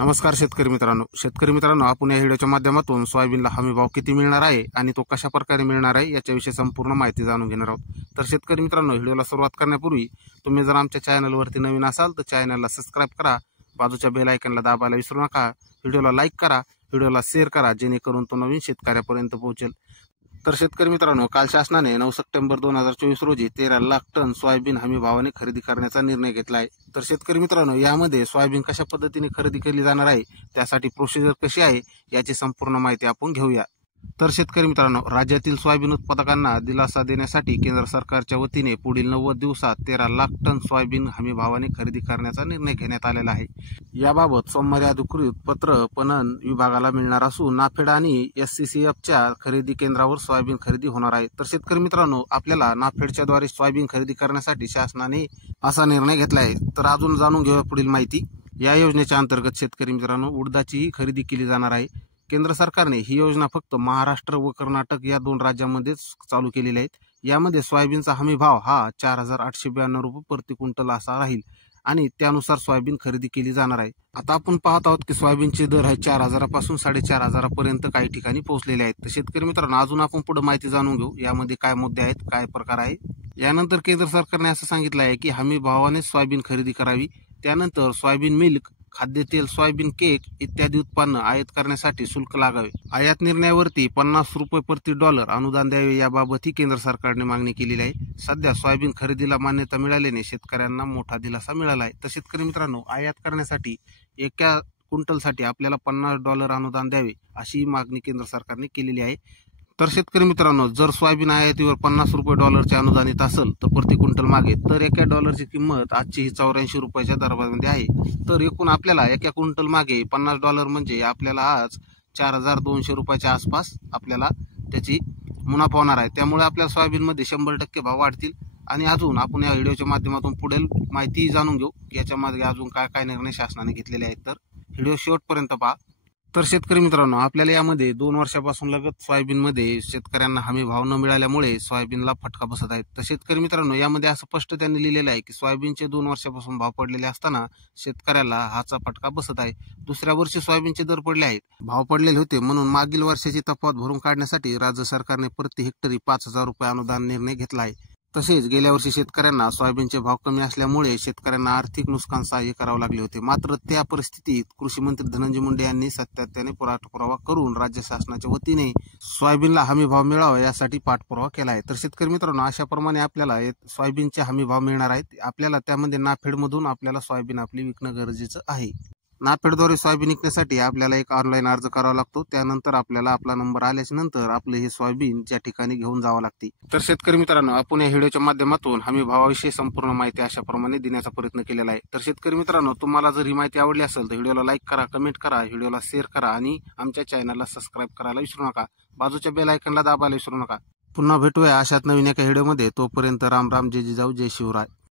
नमस्कार शेतकरी मित्रांनो आपण या व्हिडिओच्या माध्यमातून सोयाबीनला हमी भाव किती मिळणार आहे आणि तो कशा प्रकारे मिळणार आहे याच्याविषयी संपूर्ण माहिती जाणून घेणार आहोत। तर शेतकरी मित्रांनो, व्हिडिओला सुरुवात करण्यापूर्वी तुम्ही जर आमच्या चॅनलवरती नवीन असाल तर चॅनलला सबस्क्राइब करा, बाजूच्या बेल आयकॉनला दाबायला विसरू नका, व्हिडिओला लाईक करा, व्हिडिओला शेअर करा जेणेकरून तो नवीन शेतकऱ्यापर्यंत पोहोचेल। तर शेतकरी मित्रांनो, काल शासनाने 9 सप्टेंबर 2024 रोजी 13 लाख टन सोयाबीन हमी भावाने खरेदी करण्याचा निर्णय घेतला आहे। तर शेतकरी मित्रांनो, यामध्ये सोयाबीन कशा पद्धतीने खरेदी केली जाणार आहे, त्यासाठी प्रोसिजर कशी आहे याची संपूर्ण माहिती आपण घेऊया। तर शेतकरी मित्रांनो, राज्यातील सोयाबीन उत्पादकांना दिलासा देण्यासाठी केंद्र सरकारच्या वतीने पुढील 90 दिवसात 13 लाख टन सोयाबीन हमी भावाने खरेदी करण्याचा निर्णय घेण्यात आलेला आहे। याबाबत सोमवारी अधिकृत पत्र पणन विभागाला मिळणार असून नाफेड आणि SCCFच्या खरेदी केंद्रावर सोयाबीन खरेदी होणार आहे। तर शेतकरी मित्रांनो, आपल्याला नाफेडच्या द्वारे सोयाबीन खरेदी करण्यासाठी शासनाने असा निर्णय घेतला आहे। तर अजून जाणून घेऊया पुढील माहिती। या योजनेच्या अंतर्गत शेतकरी मित्रांनो, उडदाचीही खरेदी केली जाणार आहे। केंद्र सरकारने ही योजना फक्त महाराष्ट्र व कर्नाटक या दोन राज्यांमध्येच चालू केलेली आहे। यामध्ये सोयाबीनचा हमी भाव हा 4,892 रुपये प्रति क्विंटल असा राहील आणि त्यानुसार सोयाबीन खरेदी केली जाणार आहे। आता आपण पाहत आहोत की सोयाबीनचे दर आहे 4,000 पासून 4,500 पर्यंत काही ठिकाणी पोहोचलेले आहेत। तर शेतकरी मित्रांनो, अजून आपण पुढे माहिती जाणून घेऊ यामध्ये काय मुद्दे आहेत, काय प्रकार आहे। यानंतर केंद्र सरकारने असं सांगितलं आहे की हमी भावाने सोयाबीन खरेदी करावी। त्यानंतर सोयाबीन मिल्क, खाद्यतेल, सोयाबीन केक इत्यादी उत्पन्न आयात करण्यासाठी शुल्क लागावे। आयात निर्णयावरती 50 रुपये प्रति डॉलर अनुदान द्यावे याबाबतही केंद्र सरकारने मागणी केलेली आहे। सध्या सोयाबीन खरेदीला मान्यता मिळाल्याने शेतकऱ्यांना मोठा दिलासा मिळाला आहे। तर शेतकरी मित्रांनो, आयात करण्यासाठी एका क्विंटलसाठी आपल्याला $50 अनुदान द्यावे अशी मागणी केंद्र सरकारने केलेली आहे। तर शेतकरी मित्रांनो, जर सोयाबीन आयातीवर $50 चे अनुदानित असेल तर प्रति क्विंटल मागे तर एका डॉलरची किंमत आजची 84 रुपयाच्या दरामध्ये आहे। तर एकूण आपल्याला एका क्विंटल मागे $50 म्हणजे आपल्याला आज 4,200 रुपयाच्या आसपास आपल्याला त्याची मुनाफा होणार आहे। त्यामुळे आपल्याला सोयाबीनमध्ये 100% भाव वाढतील। आणि अजून आपण या व्हिडिओच्या माध्यमातून पुढील माहिती जाणून घेऊ याच्यामध्ये अजून काय काय निर्णय शासनाने घेतलेले आहेत। तर व्हिडिओ शेवटपर्यंत पहा। तर शेतकरी मित्रांनो, आपल्याला यामध्ये 2 वर्षापासून लगत सोयाबीनमध्ये शेतकऱ्यांना हमी भाव न मिळाल्यामुळे सोयाबीनला फटका बसत आहे। तर शेतकरी मित्रांनो, यामध्ये असं स्पष्ट त्यांनी लिहिलेलं आहे की सोयाबीनचे 2 वर्षापासून भाव पडलेले असताना शेतकऱ्याला हाचा फटका बसत आहे। दुसऱ्या वर्षी सोयाबीनचे दर पडले आहेत, भाव पडलेले होते, म्हणून मागील वर्षाची तफावत भरून काढण्यासाठी राज्य सरकारने प्रति हेक्टरी 5,000 रुपये अनुदान निर्णय घेतला आहे। तसेच गेल्या वर्षी शेतकऱ्यांना सोयाबीनचे भाव कमी असल्यामुळे शेतकऱ्यांना आर्थिक नुकसान सहाय्य करावे लागले होते। मात्र त्या परिस्थितीत कृषी मंत्री धनंजय मुंडे यांनी सातत्याने पाठपुरावा करून राज्य शासनाच्या वतीने सोयाबीनला हमी भाव मिळावा यासाठी पाठपुरावा केला आहे। तर शेतकरी मित्रांनो, अशाप्रमाणे आपल्याला सोयाबीनचे हमी भाव मिळणार आहेत। आपल्याला त्यामध्ये नाफेडमधून आपल्याला सोयाबीन आपली विकणं गरजेचं आहे। नाफेडद्वारे सोयाबीन विकण्यासाठी आपल्याला एक ऑनलाईन अर्ज करावा लागतो। त्यानंतर आपल्याला आपला नंबर आल्याच्या नंतर आपले हे सोयाबीन ज्या ठिकाणी घेऊन जावं लागते। तर शेतकरी मित्रांनो, आपण या व्हिडिओच्या माध्यमातून हमी भावाविषयी संपूर्ण माहिती अशाप्रमाणे देण्याचा प्रयत्न केलेला आहे। तर शेतकरी मित्रांनो, तुम्हाला जर ही माहिती आवडली असेल तर व्हिडिओला लाईक करा, कमेंट करा, व्हिडिओला शेअर करा आणि आमच्या चॅनलला सबस्क्राइब करायला विसरू नका, बाजूच्या बेल आयकॉनला दाबायला विसरू नका। पुन्हा भेटूया अशाच नवीन एका व्हिडिओमध्ये। तोपर्यंत राम राम, जय जिजाऊ, जय शिवराय।